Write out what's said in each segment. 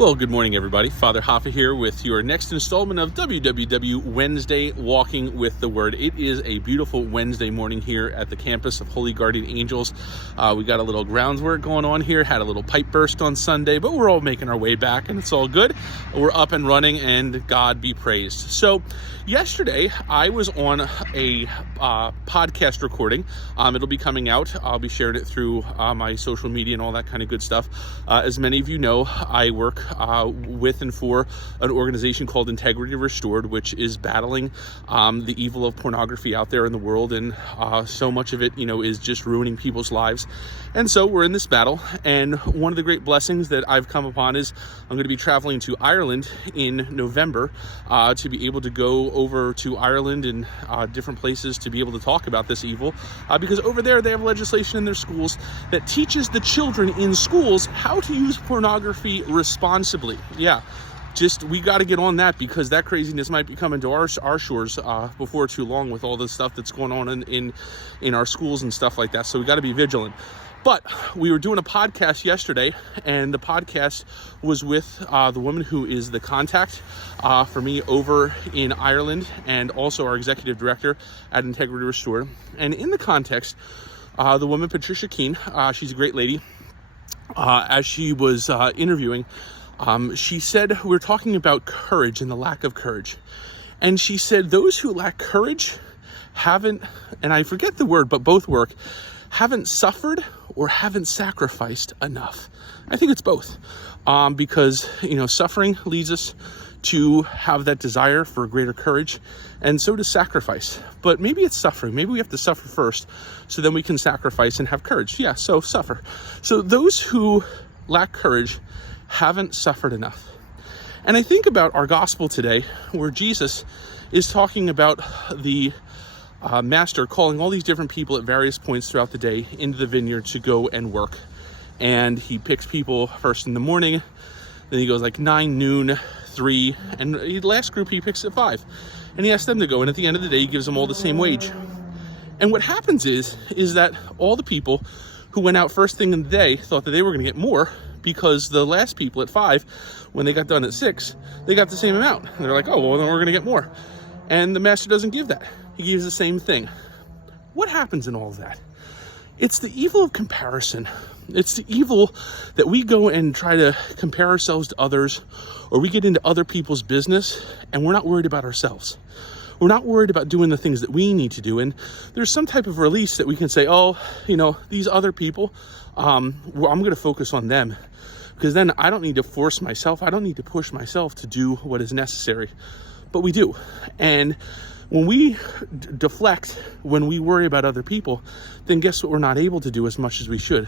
Well, good morning, everybody. Father Hoffa here with your next installment of WWW Wednesday Walking with the Word. It is a beautiful Wednesday morning here at the campus of Holy Guardian Angels. We got a little groundwork going on here, had a little pipe burst on Sunday, but we're all making our way back and it's all good. We're up and running and God be praised. So yesterday I was on a podcast recording. It'll be coming out. I'll be sharing it through my social media and all that kind of good stuff. As many of you know, I work with and for an organization called Integrity Restored, which is battling the evil of pornography out there in the world, and so much of it, is just ruining people's lives. And so we're in this battle, and one of the great blessings that I've come upon is I'm going to be traveling to Ireland in November to be able to go over to Ireland and different places to be able to talk about this evil, because over there they have legislation in their schools that teaches the children in schools how to use pornography responsibly. Yeah, we got to get on that, because that craziness might be coming to our shores before too long with all the stuff that's going on in our schools and stuff like that. So we got to be vigilant. But we were doing a podcast yesterday, and the podcast was with the woman who is the contact for me over in Ireland, and also our executive director at Integrity Restored. And in the context, the woman, Patricia Keene, she's a great lady. As she was interviewing, she said, we're talking about courage and the lack of courage. And she said, those who lack courage haven't, and I forget the word, but both work, haven't suffered or haven't sacrificed enough. I think it's both, because, suffering leads us to have that desire for greater courage, and so does sacrifice. But maybe it's suffering. Maybe we have to suffer first, so then we can sacrifice and have courage. Yeah, so suffer. So those who lack courage haven't suffered enough. And I think about our gospel today, where Jesus is talking about the master calling all these different people at various points throughout the day into the vineyard to go and work. And he picks people first in the morning, then he goes like 9, noon, 3, and the last group he picks at 5. And he asks them to go, and at the end of the day, he gives them all the same wage. And what happens is that all the people who went out first thing in the day thought that they were going to get more, because the last people at 5, when they got done at 6, they got the same amount. And they're like, oh, well, then we're going to get more. And the master doesn't give that. He gives the same thing. What happens in all of that? It's the evil of comparison. It's the evil that we go and try to compare ourselves to others, or we get into other people's business and we're not worried about ourselves. We're not worried about doing the things that we need to do. And there's some type of release that we can say, oh, these other people, I'm going to focus on them, because then I don't need to force myself. I don't need to push myself to do what is necessary. But we do. And when we deflect, when we worry about other people, then guess what we're not able to do as much as we should.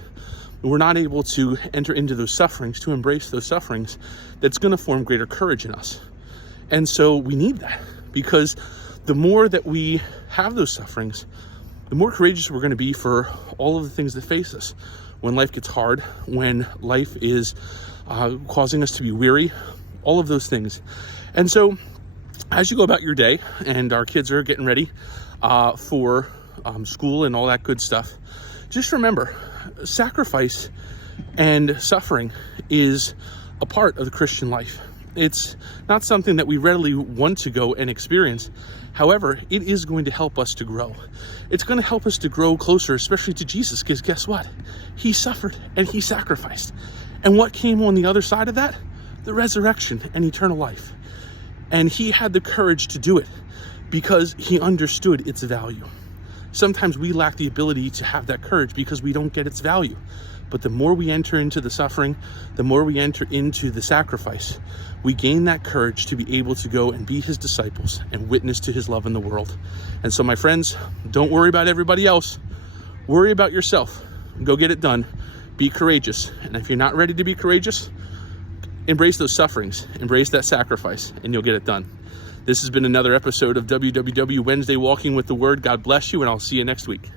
We're not able to enter into those sufferings, to embrace those sufferings. That's going to form greater courage in us. And so we need that, because the more that we have those sufferings, the more courageous we're going to be for all of the things that face us. When life gets hard, when life is causing us to be weary, all of those things. And so as you go about your day, and our kids are getting ready for school and all that good stuff, just remember, sacrifice and suffering is a part of the Christian life. It's not something that we readily want to go and experience. However, it is going to help us to grow. It's going to help us to grow closer, especially to Jesus, because guess what? He suffered and he sacrificed. And what came on the other side of that? The resurrection and eternal life. And he had the courage to do it because he understood its value. Sometimes we lack the ability to have that courage because we don't get its value. But the more we enter into the suffering, the more we enter into the sacrifice, we gain that courage to be able to go and be his disciples and witness to his love in the world. And so, my friends, don't worry about everybody else. Worry about yourself. Go get it done. Be courageous. And if you're not ready to be courageous, embrace those sufferings, embrace that sacrifice, and you'll get it done. This has been another episode of WWW Wednesday Walking with the Word. God bless you, and I'll see you next week.